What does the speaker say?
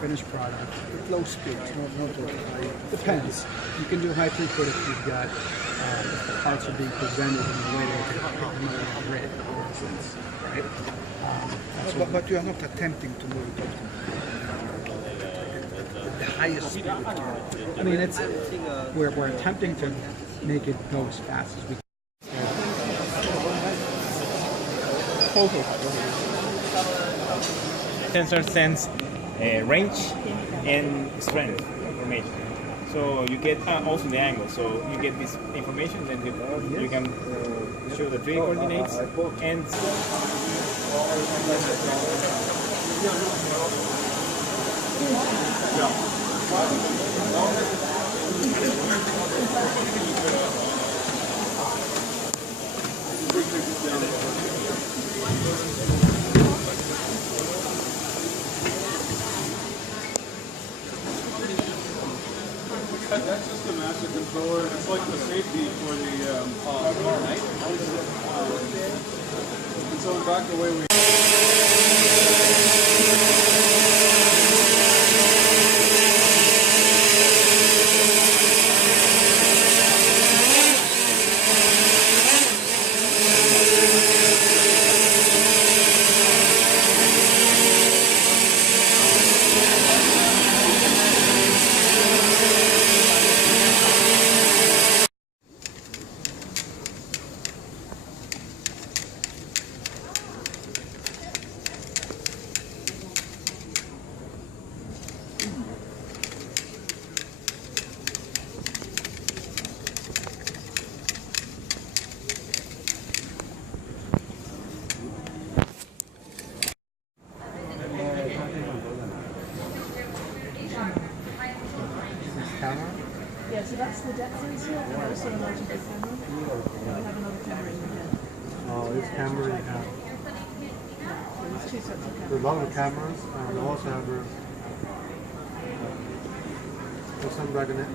finished product. At low speed, not at high. Depends. You can do high throughput if you've got if the parts are being presented in a way that you can pick them up on grid, for instance, right? But you are not attempting to move it at the highest speed. I mean, we're attempting to make it go as fast as we can. Sensor sends range and strength information. So you get also the angle. So you get this information, then you can show the tree coordinates and. That's just a master controller. It's like the safety for the car, right? And so back the way we. Camera? Yeah, so that's the depth sensor and also the motor camera. And we have another camera in the head. Oh, this camera you have. So there's two sets of cameras. There's a lot of cameras, and we also have some recognition.